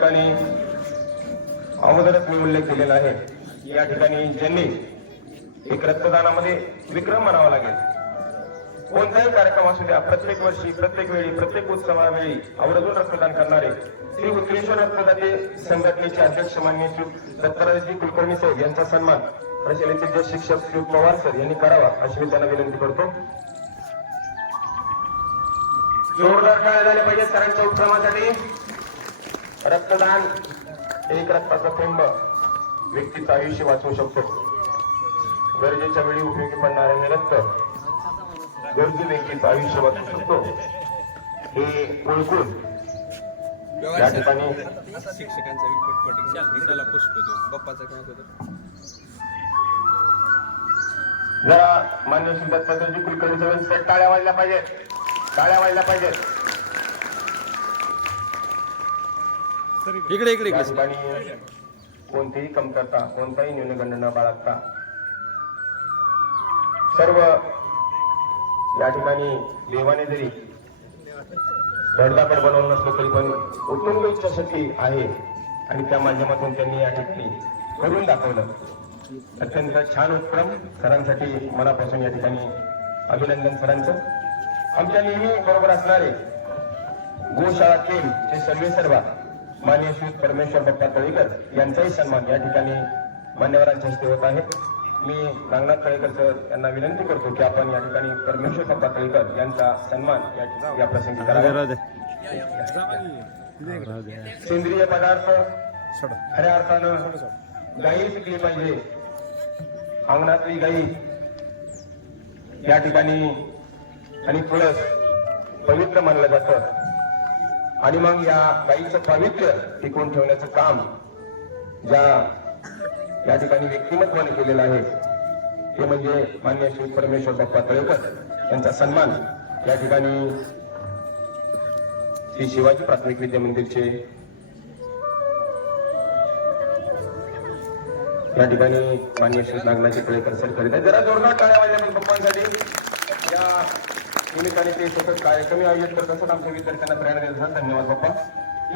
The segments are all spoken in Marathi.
ठिकाणी अगोदरच मी उल्लेख केलेला आहे. या ठिकाणी ज्यांनी एक रक्तदानामध्ये विक्रम म्हणावा लागेल. कोणताही कार्यक्रम असू द्या प्रत्येक वर्षी प्रत्येक वेळी प्रत्येक उत्सवावेळी आवर्जून रक्तदान करणारे श्री उत्कृष्ट रक्तदाते संघटनेचे अध्यक्ष मान्य श्री दत्तराजजी कुलकर्णी साहेब यांचा सन्मान प्रशालेचे जे शिक्षक श्री पवार सर यांनी करावा अशी मी त्यांना विनंती करतो. जोरदार काय झाले पाहिजे सरांच्या उपक्रमासाठी. रक्तदान एक रक्ताचा थेंब व्यक्तीचं आयुष्य वाचवू शकतो. गरजेच्या वेळी उपयोगी पडणारे हे रक्त गरजू व्यक्तीचं आयुष्य वाचवू शकतो. हे ओळखून या ठिकाणी शिक्षकांचा काय जरा मान्य श्री दत्तात्रयजी कुलकर्णी साहेबांसाठी टाळ्या वाजल्या पाहिजेत. टाळ्या वाजल्या पाहिजेत. इकडे इकडे या ठिकाणी कोणतीही कमतरता कोणताही न्यूनगंड न बाळगता. सर्व या ठिकाणी देवाने जरी धडधाकड बनवलं नसलं तरी पण कुटुंब इच्छाशक्ती आहे. आणि त्या माध्यमातून त्यांनी या ठिकाणी करून दाखवलं. अत्यंत छान उपक्रम सरांसाठी मनापासून या ठिकाणी अभिनंदन सरांचं. आमच्या नेहमी बरोबर असणारे गोशाळा केम हे सर्वे सर्वा मान्य श्री परमेश्वर बाप्पा तळेकर यांचाही सन्मान या ठिकाणी मान्यवरांच्या हस्ते होत आहे. मी नागनाथ तळेकर सर यांना विनंती करतो की आपण या ठिकाणी परमेश्वर बाप्पा तळेकर यांचा सन्मान या- प्रसंगी करावा सेंद्रिय पदार्थ खऱ्या अर्थानं गाई पिकली पाहिजे. अंगणातली गाई या ठिकाणी आणि तुळस पवित्र मानलं जातं. आणि मग या गाईचं पावित्र्य टिकवून ठेवण्याचं काम ज्या या ठिकाणी व्यक्तिमत्वाने केलेलं आहे ते म्हणजे मान्य श्री परमेश्वर बाप्पा तळेकर यांचा सन्मान. या ठिकाणी श्री शिवाजी प्राथमिक विद्या मंदिरचे या ठिकाणी मान्य श्री नागनाची तळेकर सर करीत आहेत. जरा जोरदार टाळ्या वाजल्या बाप्पांसाठी या निमित्ताने ते सतत कार्यक्रम आयोजित करत असतात आमच्या विद्यार्थ्यांना प्रेरणा देत असतात धन्यवाद पप्पा.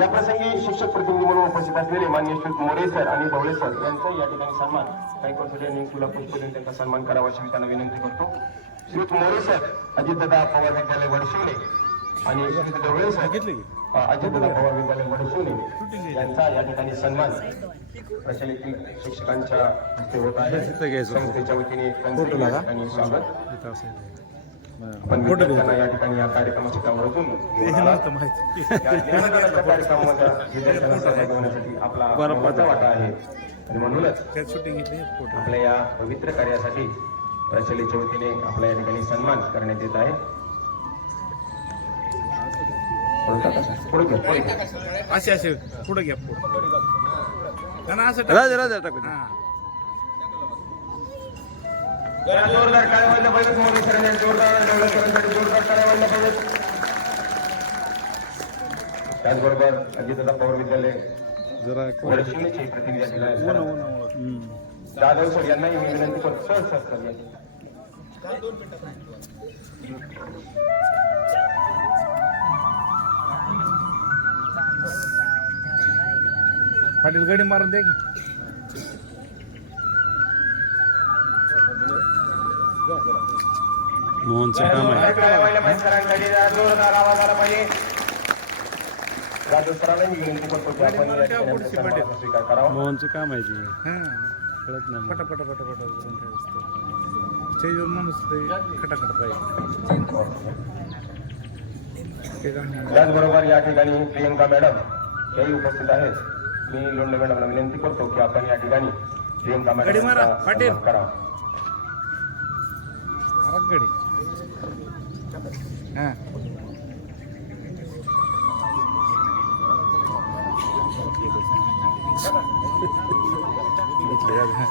या प्रसंगी शिक्षक प्रतिनिधी म्हणून उपस्थित असलेले मान्य श्री मोरे सर आणि ढवळे सर यांचा या ठिकाणी सन्मान. काही यांनी तुला पुष्प देऊन त्यांचा सन्मान करावा अशी मी त्यांना विनंती करतो. श्री मोरे सर अजितदादा पवार विद्यालय वडशिवणे आणि श्री ढवळे सर अजितदादा पवार विद्यालय वडशिवणे यांचा या ठिकाणी सन्मान. प्रचलित शिक्षकांच्या होत आहे. संस्थेच्या वतीने स्वागत. आपण विद्यार्थ्यांना या ठिकाणी या कार्यक्रमाच्या विद्यार्थ्यांना सहभागी होण्यासाठी आपला वाटा आहे. आणि म्हणूनच आपल्या या पवित्र कार्यासाठी प्रचलितच्या वतीने आपल्या या ठिकाणी सन्मान करण्यात येत आहे. पुढे घ्या. असे असे. पुढे घ्या पुढे. राजा राजा टाकू. हा. जोरदार काय वाजलं पाहिजे मोदी सरांनी जोरदार डेव्हलपमेंटसाठी जोरदार काय वाजलं पाहिजे त्याचबरोबर अजितदादा पवार विद्यालय जरा वडशिवणीचे प्रतिनिधी असलेले आहेत. जाधव सर यांनाही मी विनंती करतो सर सर सर या. पाटील गडी मारून द्या की सन्मानाचा स्वीकार करावा मोहनचं काम आहे ते हा. कळत नाही. पटा पटा पटा पटा स्टेजवर माणूस ते खटाखट पाहिजे. त्याचबरोबर या ठिकाणी प्रियंका मॅडम याही उपस्थित आहेत. मी लोंढे मॅडमला विनंती करतो की आपण या ठिकाणी प्रियंका मॅडम पाटील. करावा. मारा गडी हा घेतलं या. हा.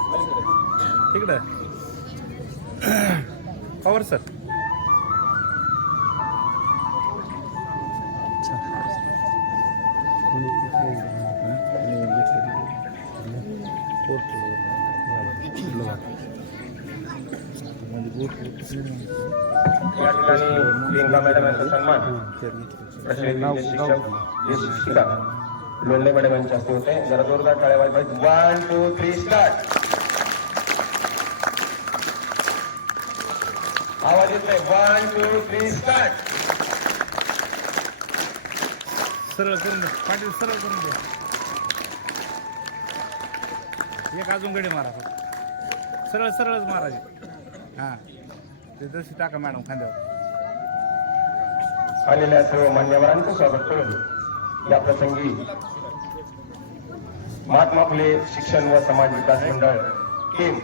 इकडं पवार सर शिक्षक लोंढे मॅडम यांच्या हस्ते होते. जरा जोरदार टाळ्या वन टू थ्री स्टार्ट आवाज येत नाही. वन टू थ्री स्टार्ट सरळ करून दे. पाटील सरळ करून दे. एक अजून गडी मारा. सरळ सरळच मारायचे हां. ते जशी टाका मॅडम खांद्यावर. आलेल्या सर्व मान्यवरांचं स्वागत करून या प्रसंगी महात्मा फुले शिक्षण व समाज विकास मंडळ केम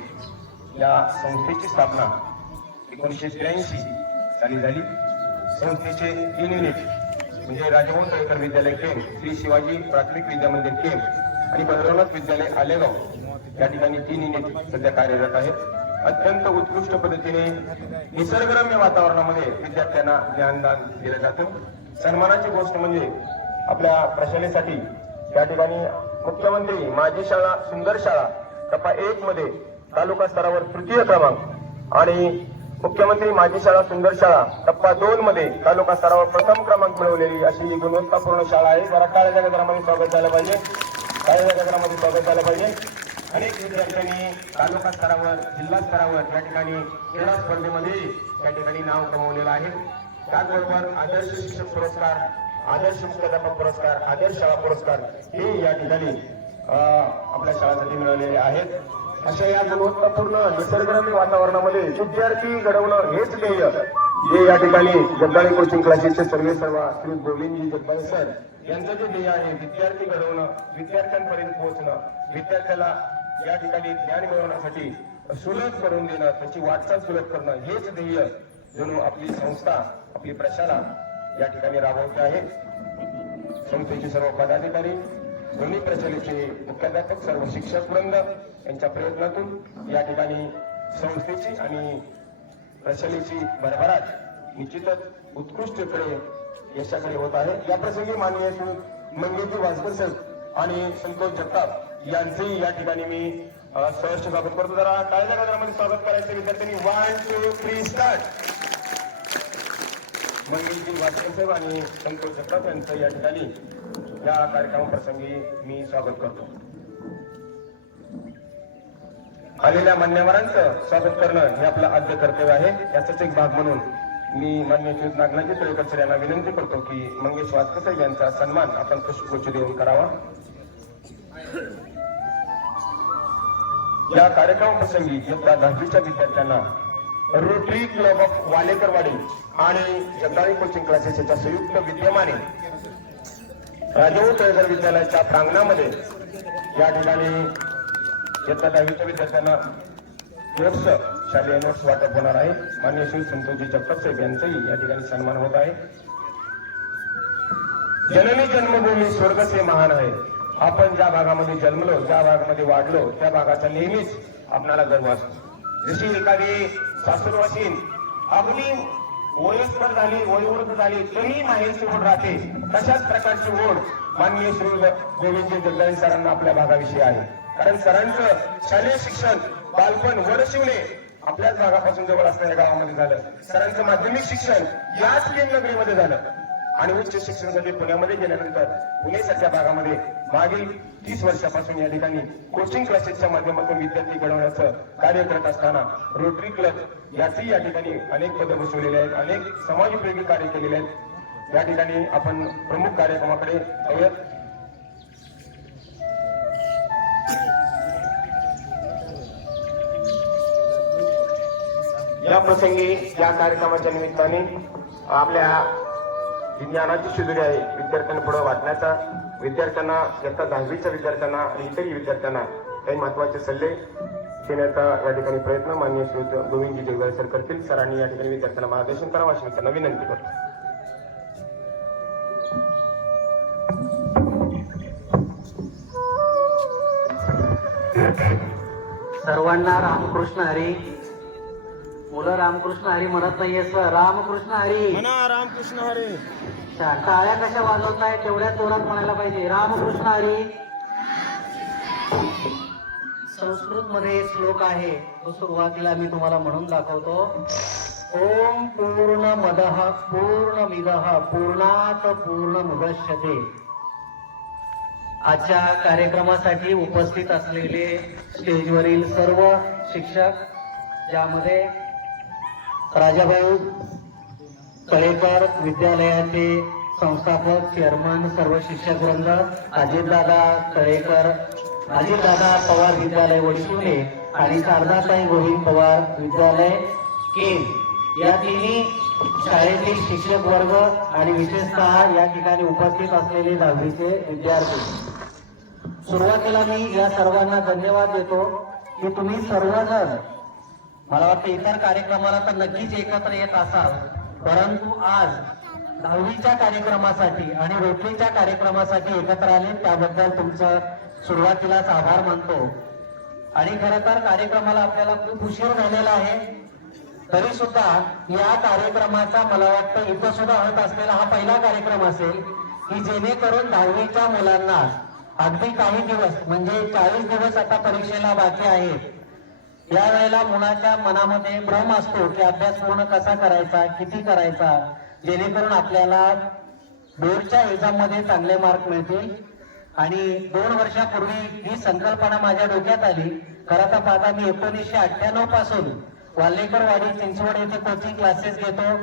या संस्थेची स्थापना एकोणीसशे त्र्याऐंशी साली झाली. संस्थेचे तीन युनिट म्हणजे राजवंश तळकर विद्यालय केम श्री शिवाजी प्राथमिक विद्या मंदिर केम आणि भैरवनाथ विद्यालय आलेगाव या ठिकाणी तीन युनिट सध्या कार्यरत आहेत. अत्यंत उत्कृष्ट पद्धतीने निसर्गरम्य वातावरणामध्ये विद्यार्थ्यांना ज्ञानदान दिलं जातं. सन्मानाची गोष्ट म्हणजे आपल्या प्रशालेसाठी या ठिकाणी मुख्यमंत्री माझी शाळा सुंदर शाळा टप्पा एक मध्ये तालुका स्तरावर तृतीय क्रमांक आणि मुख्यमंत्री माझी शाळा सुंदर शाळा टप्पा दोन मध्ये तालुका स्तरावर प्रथम क्रमांक मिळवलेली अशी ही गुणवत्तापूर्ण शाळा आहे. जरा काळ्या गजरामध्ये स्वागत झालं पाहिजे. काळ्या गजरामध्ये स्वागत झालं पाहिजे. अनेक विद्यार्थ्यांनी तालुका स्तरावर जिल्हा स्तरावर या ठिकाणी क्रीडा स्पर्धेमध्ये या ठिकाणी नाव कमावलेलं आहे. त्याचबरोबर आदर्श शिक्षक पुरस्कार आदर्श मुख्याध्यापक पुरस्कार आदर्श शाळा पुरस्कार हे या ठिकाणी आपल्या शाळासाठी मिळालेले आहेत. अशा या गुणवत्तापूर्ण निसर्गरम्य वातावरणामध्ये विद्यार्थी घडवणं हेच ध्येय. जे या ठिकाणी जगदाळे कोचिंग क्लासेसचे सर्वे सर्वा श्री गोविंदजी जगदाळे सर यांचं जे ध्येय आहे विद्यार्थी घडवणं विद्यार्थ्यांपर्यंत पोहोचणं विद्यार्थ्याला या ठिकाणी ज्ञान मिळवण्यासाठी सुलभ करून देणं त्याची वाटचाल सुलभ करणं हेच ध्येय जणू आपली संस्था आपली प्रशाला या ठिकाणी राबवते आहे. संस्थेचे सर्व पदाधिकारी दोन्ही प्रशालेचे मुख्याध्यापक सर्व शिक्षक वृंद यांच्या प्रयत्नातून या ठिकाणी संस्थेची आणि प्रशालेची भरभराट निश्चितच उत्कृष्टकडे यशाकडे होत आहे. या प्रसंगी माननीय श्री मंगेशजी साहेब आणि संतोष जगताप यांचे या ठिकाणी मी अ, सहर्ष स्वागत करतो. जरा काळजा गजरामध्ये स्वागत करायचे विद्यार्थ्यांनी one two three start Mangeshji Waskar साहेब आणि संतोष जगताप यांचं या ठिकाणी या कार्यक्रमाप्रसंगी मी स्वागत करतो. आलेल्या मान्यवरांचं स्वागत करणं हे आपलं आद्य कर्तव्य आहे. याचाच एक भाग म्हणून मी मान्य श्री नागनाथजी तळेकर सर यांना विनंती करतो की मंगेश वासकर साहेब यांचा सन्मान आपण पुष्पगुच्छ देऊन करावा. या कार्यक्रमाप्रसंगी इयत्ता दहावीच्या विद्यार्थ्यांना रोटरी क्लब ऑफ वालेकरवाडी आणि जगदाळी कोचिंग क्लासेस याच्या संयुक्त विद्यमाने राजभाऊ तळेकर विद्यालयाच्या प्रांगणामध्ये या ठिकाणी इयत्ता दहावीच्या विद्यार्थ्यांना नोट्स शालेय नोट्स वाटप होणार आहे. मान्य श्री संतोषजी जगताप साहेब यांचाही या ठिकाणी सन्मान होत आहे. जननी जन्मभूमी स्वर्ग से महान आहे. आपण ज्या भागामध्ये जन्मलो ज्या भागामध्ये वाढलो त्या भागाचा नेहमीच आपणाला गर्व असतो. जशी एखादी सासूरवासीन आपली वयस्कर झाली वयोवृद्ध झाली तरी माहेरची ओढ राहते. तशाच प्रकारची ओढ माननीय श्री गोविंदजी जगदाळे सरांना आपल्या भागाविषयी आहे. कारण सरांचं शालेय शिक्षण बालपण वडशिवणे आपल्याच भागापासून जवळ असणाऱ्या गावामध्ये झालं. सरांचं माध्यमिक शिक्षण याच नगरीमध्ये झालं. आणि उच्च शिक्षणासाठी पुण्यामध्ये गेल्यानंतर पुणे सारख्या भागामध्ये मागील तीस वर्षापासून या ठिकाणी कोचिंग क्लासेसच्या माध्यमातून विद्यार्थी घडवण्याचं कार्य करत असताना रोटरी क्लब याचे या ठिकाणी अनेक पदं बसवलेले आहेत अनेक समाजोपयोगी कार्य केलेले आहेत. या ठिकाणी आपण प्रमुख कार्यक्रमाकडे जाऊयात या प्रसंगी या कार्यक्रमाच्या निमित्ताने आपल्या ज्ञानाची शिदुरी आहे विद्यार्थ्यांपुढे वाटण्याचा विद्यार्थ्यांना इयत्ता दहावीच्या विद्यार्थ्यांना आणि इतरही विद्यार्थ्यांना काही महत्त्वाचे सल्ले देण्याचा या ठिकाणी प्रयत्न माननीय श्री गोविंदजी जगदाळे सर करतील. सरांनी या ठिकाणी विद्यार्थ्यांना मार्गदर्शन करावं अशी मी त्यांना विनंती करतो. सर्वांना रामकृष्ण हरी. मुलं रामकृष्ण हरी म्हणत नाहीये सर. रामकृष्ण हरी. रामकृष्ण हरे. टाळ्या कशा वाजवत नाही तेवढ्या जोरात म्हणायला पाहिजे. रामकृष्ण हरी. संस्कृत मध्ये श्लोक आहे. तो सुरुवातीला मी तुम्हाला म्हणून दाखवतो. ओम पूर्ण मद पूर्ण मिद पूर्णात पूर्ण मुदश्यते आजच्या कार्यक्रमासाठी उपस्थित असलेले स्टेजवरील सर्व शिक्षक ज्यामध्ये राजाभाऊ कळेकर विद्यालयाचे संस्थापक चेअरमन सर्व शिक्षक वृंद अजितदादा तळेकर अजितदादा पवार विद्यालय वडशिवणे आणि शारदाताई गोविंद पवार विद्यालय केम या तिन्ही शाळेतील शिक्षक वर्ग आणि विशेषतः या ठिकाणी उपस्थित असलेले दहावीचे विद्यार्थी. सुरुवातीला मी या सर्वांना धन्यवाद देतो की तुम्ही सर्वजण मला वाटतं इतर कार्यक्रमाला तर नक्कीच एकत्र येत असाल. परंतु आज दहावीच्या कार्यक्रमासाठी आणि रोटरीच्या कार्यक्रमासाठी एकत्र आले त्याबद्दल तुमचं सुरुवातीलाच आभार मानतो. आणि खरं तर कार्यक्रमाला आपल्याला खूप उशीर झालेला आहे. तरी सुद्धा या कार्यक्रमाचा मला वाटतं इथं सुद्धा होत असलेला हा पहिला कार्यक्रम असेल की जेणेकरून दहावीच्या मुलांना अगदी काही दिवस म्हणजे चाळीस दिवस आता परीक्षेला बाकी आहेत या वेळेला मुलाच्या मनामध्ये भ्रम असतो की अभ्यास पूर्ण कसा करायचा किती करायचा जेणेकरून आपल्याला बोर्डच्या एक्झाममध्ये चांगले मार्क मिळतील. आणि दोन वर्षापूर्वी ही संकल्पना माझ्या डोक्यात आली. खरं तर पाहता मी एकोणीसशे अठ्ठ्याण्णवपासून वाल्लेकरवाडी चिंचवड येथे कोचिंग क्लासेस घेतो.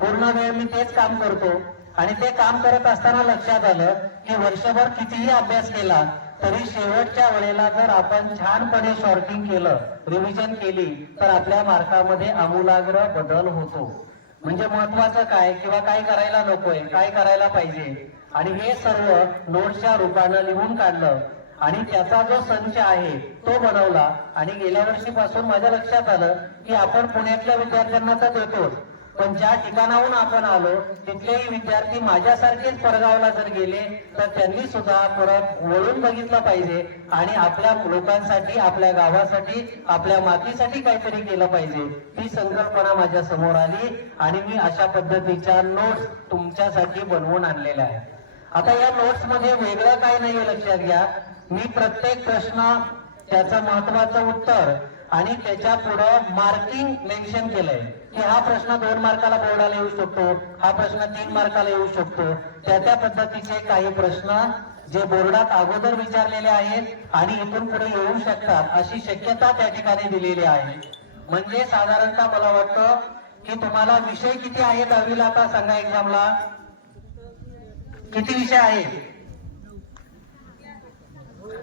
पूर्ण वेळ मी तेच काम करतो. आणि ते काम करत असताना लक्षात आलं की वर्षभर कितीही अभ्यास केला तरी शेवटच्या वेळेला जर आपण छानपणे शॉर्टिंग केलं रिव्हिजन केली तर आपल्या मार्कामध्ये आमूलाग्र बदल होतो. म्हणजे महत्वाचं काय? किंवा काय करायला नकोय? काय करायला पाहिजे? आणि हे सर्व नोट्सच्या रूपानं लिहून काढलं आणि त्याचा जो संच आहे तो बनवला. आणि गेल्या वर्षीपासून माझ्या लक्षात आलं की आपण पुण्यातल्या विद्यार्थ्यांना तर देतोच. पण ज्या ठिकाणाहून आपण आलो तिथलेही विद्यार्थी माझ्यासारखेच परगावला जर गेले तर त्यांनी सुद्धा परत वळून बघितलं पाहिजे आणि आपल्या लोकांसाठी आपल्या गावासाठी आपल्या मातीसाठी काहीतरी केलं पाहिजे. ती संकल्पना माझ्यासमोर आली आणि मी अशा पद्धतीच्या नोट्स तुमच्यासाठी बनवून आणलेल्या आहेत. आता या नोट्समध्ये वेगळं काय नाही लक्षात घ्या. मी प्रत्येक प्रश्न त्याचं महत्वाचं उत्तर आणि त्याच्या पुढं मार्किंग मेन्शन केलंय. की हा प्रश्न दोन मार्काला बोर्डाला येऊ शकतो हा प्रश्न तीन मार्काला येऊ शकतो. त्या त्या पद्धतीचे काही प्रश्न जे बोर्डात अगोदर विचारलेले आहेत आणि इथून पुढे येऊ शकतात अशी शक्यता त्या ठिकाणी दिलेली आहे. म्हणजे साधारणतः मला वाटतं की तुम्हाला विषय किती आहेत दहावीला आता सांगा एक्झामला? किती विषय आहेत?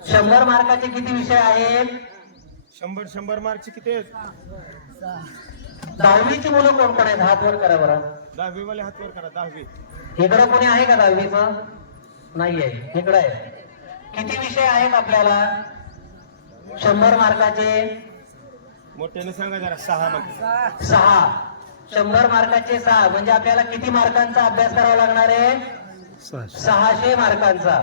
शंभर मार्काचे किती विषय आहेत? शंभर शंभर मार्कचे किती आहेत? दहावीची मुलं कोण कोण आहेत? हात वर करा बरं. दहावी वाले हात वर करा दहावी. इकडं कोणी आहे का दहावीचं? नाही आहे इकडं आहे. किती विषय आहेत आपल्याला? शंभर मार्काचे? मोठ्याने सांगा जरा सहा मध्ये सहा. शंभर मार्काचे सहा. म्हणजे आपल्याला किती मार्कांचा अभ्यास करावा लागणार आहे? सहाशे मार्कांचा.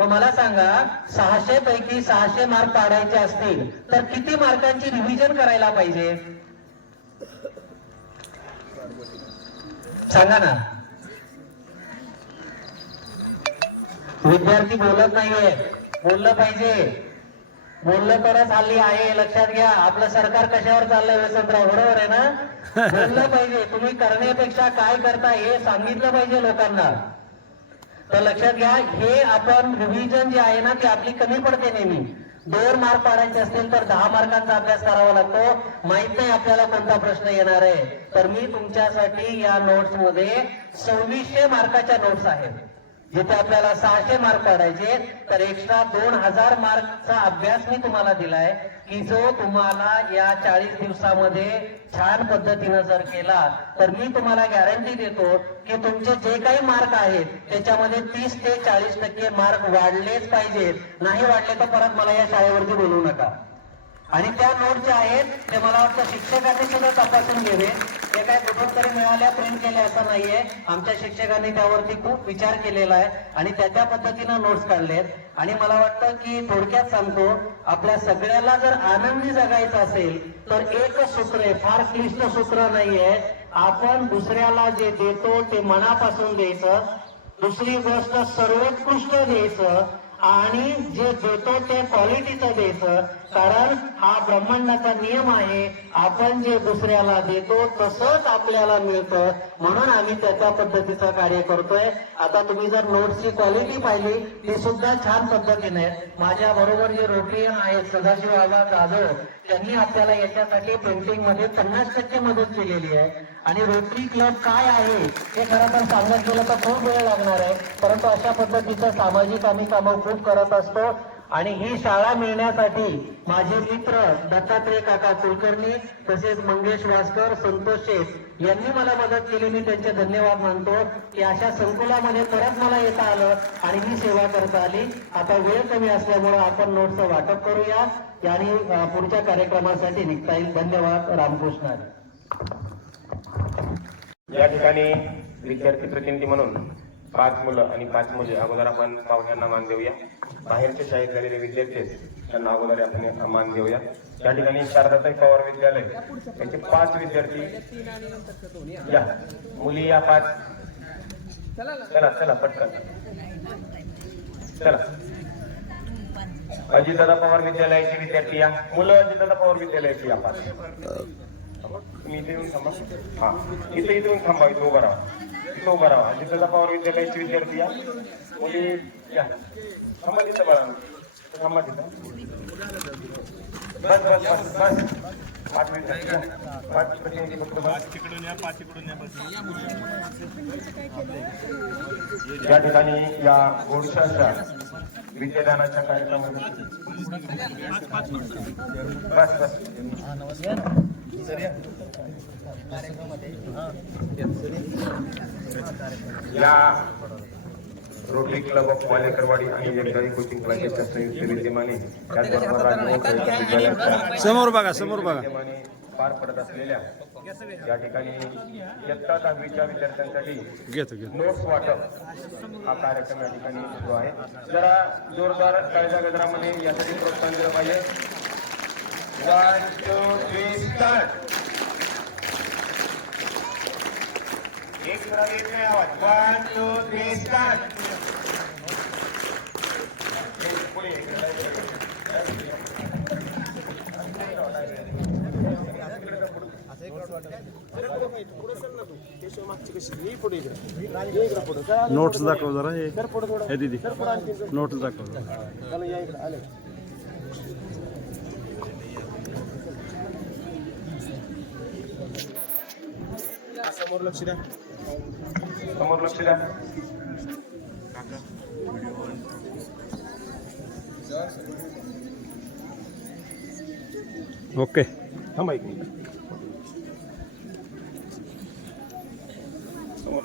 व मला सांगा सहाशे पैकी सहाशे मार्क पाडायचे असतील तर किती मार्कांची रिव्हिजन करायला पाहिजे? सांगा ना. विद्यार्थी बोलत नाहीये. बोललं पाहिजे. बोललं तरच हल्ली आहे लक्षात घ्या. आपलं सरकार कशावर चाललंय वसंतराव? बरोबर आहे ना? बोललं पाहिजे. तुम्ही करण्यापेक्षा काय करता हे सांगितलं पाहिजे लोकांना. तर लक्षात घ्या हे आपण रिव्हिजन जे आहे ना ते आपली कमी पडते नेहमी. दोन मार्क पाडायचे असतील तर दहा मार्कांचा अभ्यास करावा लागतो. माहीत नाही आपल्याला कोणता प्रश्न येणार आहे. तर मी तुमच्यासाठी या नोट्समध्ये सव्वीसशे मार्काच्या नोट्स आहेत. जिथे आपल्याला सहाशे मार्क पाडायचे तर एक्स्ट्रा दोन हजार मार्कचा अभ्यास मी तुम्हाला दिलाय की जो तुम्हाला या चाळीस दिवसामध्ये छान पद्धतीनं जर केला तर मी तुम्हाला गॅरंटी देतो की तुमचे जे काही मार्क आहेत त्याच्यामध्ये तीस ते चाळीस टक्के मार्क वाढलेच पाहिजेत. नाही वाढले तर परत मला या शाळेवरती बोलवू नका. आणि त्या नोट ज्या आहेत ते मला वाटतं शिक्षकांनी सुद्धा तपासून घ्यावे. ते काय कुठून तरी मिळाल्या प्रिंट केले असं नाहीये. आमच्या शिक्षकांनी त्यावरती खूप विचार केलेला आहे आणि त्या त्या पद्धतीनं नोट्स काढलेत. आणि मला वाटतं की थोडक्यात सांगतो आपल्या सगळ्याला जर आनंदी जगायचं असेल तर एकच सूत्र आहे फार क्लिष्ट सूत्र नाहीये. आपण दुसऱ्याला जे देतो ते मनापासून द्यायचं. दुसरी गोष्ट सर्वोत्कृष्ट द्यायचं. आणि जे देतो ते क्वालिटीचं द्यायचं. कारण हा ब्रह्मांडाचा नियम आहे आपण जे दुसऱ्याला देतो तसंच आपल्याला मिळतं. म्हणून आम्ही त्याच्या पद्धतीचं कार्य करतोय. आता तुम्ही जर नोट्सची क्वालिटी पाहिली ती सुद्धा छान पद्धतीने. माझ्या बरोबर जे रोटरियन आहेत सदाशिव बाबा जाधव त्यांनी आपल्याला याच्यासाठी प्रिंटिंगमध्ये पन्नास टक्के मदत केलेली आहे. आणि रोटरी क्लब काय आहे हे खरं तर सांगत गेलं तर खूप वेळ लागणार आहे. परंतु अशा पद्धतीचं सामाजिक आम्ही कामं खूप करत असतो. आणि ही शाळा मिळण्यासाठी माझे मित्र दत्तात्रय काका कुलकर्णी तसेच मंगेश वासकर संतोष शेठ यांनी मला मदत केली. मी त्यांचे धन्यवाद मानतो की अशा संकुलामध्ये परत मला येता आलं आणि ही सेवा करता आली. आता वेळ कमी असल्यामुळे आपण नोटचं वाटप करूया. आणि पुढच्या कार्यक्रमासाठी निघता येईल. धन्यवाद. रामकृष्ण या ठिकाणी विद्यार्थी प्रतिनिधी म्हणून पाच मुलं आणि पाच मुले अगोदर आपण पाहुण्यांना मान देऊया. बाहेरच्या शाळेत झालेले विद्यार्थी त्यांना अगोदर आपण मान देऊया. त्या ठिकाणी शारदाताई पवार विद्यालय त्यांचे पाच विद्यार्थी. या मुली या पाच. चला चला पटकन. चला. अजितदादा पवार विद्यालयाचे विद्यार्थी या मुलं अजितदादा पवार विद्यालयाची या पाच. तुम्ही इथे येऊन थांबा हा इथे इथे येऊन थांबा इथे उभा राहा इथे उभा राहा अजितदादा पवार विद्यालयाचे विद्यार्थी या मुली या थांबा तिथं बघा थांबा तिथं बस बस बस बस पाच विद्यार्थी या. पाच फक्त बस या ठिकाणी या गोडशाच्या विद्यादानाच्या कार्यक्रमामध्ये बस बस या रोटरी क्लब ऑफ वालेकरवाडी आणि जगदाई कोचिंग क्लासेसच्या संयुक्त विद्यमाने त्याचबरोबर विद्यालयाच्या समोर बघा समोर बघा. पार पडत असलेल्या या ठिकाणी इयत्ता दहावीच्या विद्यार्थ्यांसाठी नोट्स वाटप हा कार्यक्रम या ठिकाणी सुरू आहे. जरा जोरदार कायदा गजरामध्ये यासाठी प्रोत्साहन दिलं पाहिजे. वन टू थ्री स्टार्ट एक जरा येत नाही आवाज वन टू थ्री स्टार्ट पुढे नोट्स दाखव जरा हे हे दीदी नोट्स दाखव समोर लक्ष द्या. समोर लक्ष द्या. ओके. थांबा एक मिनिट. समोर.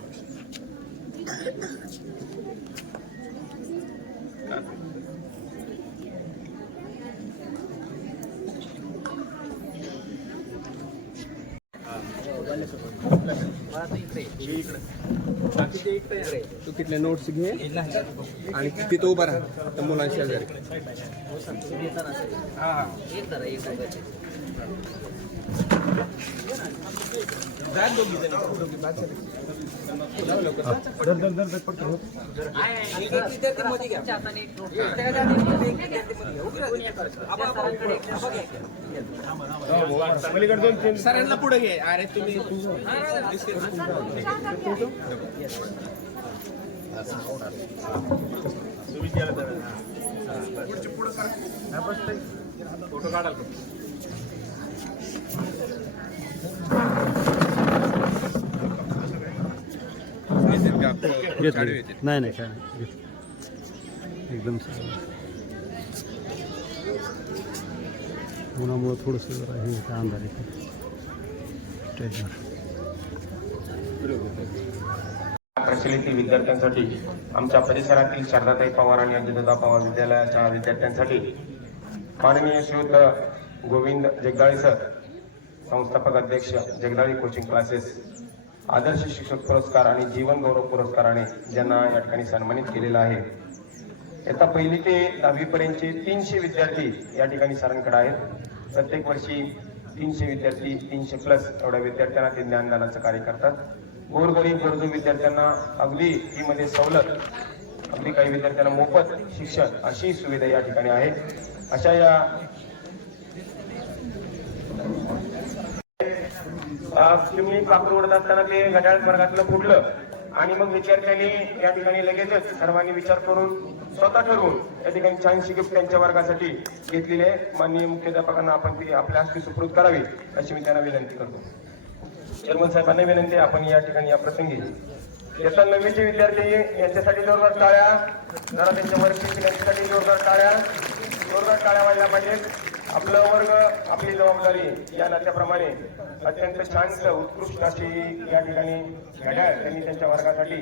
तू तिथले नोट्स घे आणि तिथं उभा राहा. त्या मुलांशी बैग दोगी देने को दोगी सर यांना पुढे अरे तुम्ही फ़ोटो का? नाही नाही काय नाही एकदम उन्हामुळं थोडंसं जरा हे होतं अंधार येतो स्टेजवर प्रचलित विद्यार्थ्यांसाठी आमच्या परिसरातील शारदाताई पवार आणि अजितदादा पवार विद्यालयाच्या विद्यार्थ्यांसाठी माननीय श्रीयुत गोविंद जगदाळे सर संस्थापक अध्यक्ष जगदाळी कोचिंग क्लासेस आदर्श शिक्षक पुरस्कार आणि जीवन गौरव पुरस्काराने ज्यांना या ठिकाणी सन्मानित केलेलं आहे. आता पहिली ते दहावी पर्यंतचे तीनशे विद्यार्थी या ठिकाणी सरांकडे आहेत. प्रत्येक वर्षी तीनशे विद्यार्थी तीनशे प्लस एवढ्या विद्यार्थ्यांना ते ज्ञानदानाचं कार्य करतात. गोरगरीब गरजू विद्यार्थ्यांना अगदी फीमध्ये सवलत अगदी काही विद्यार्थ्यांना मोफत शिक्षण अशी सुविधा या ठिकाणी आहे अशा या चिमणी पाखरू उडत असताना ते घड्याळ वर्गातलं फुटलं. आणि मग विद्यार्थ्यांनी या ठिकाणी लगेचच सर्वांनी विचार करून स्वतः ठरवून या ठिकाणी छानशी गिफ्ट त्यांच्या वर्गासाठी घेतलेली आहे. माननीय मुख्याध्यापकांना आपण ती आपल्या हस्ते सुपूर्द करावी अशी मी त्यांना विनंती करतो. चेअरमन साहेबांना विनंती आपण या ठिकाणी या प्रसंगी इयत्ता नवीचे विद्यार्थी यांच्यासाठी जोरदार टाळ्या जरा त्यांच्या वर्ग जोरदार टाळ्या जोरदार टाळ्या व्हायला पाहिजेत. आपलं वर्ग आपली जबाबदारी या नात्याप्रमाणे अत्यंत शांत उत्कृष्ट अशी या ठिकाणी घड्याळ त्यांनी त्यांच्या वर्गासाठी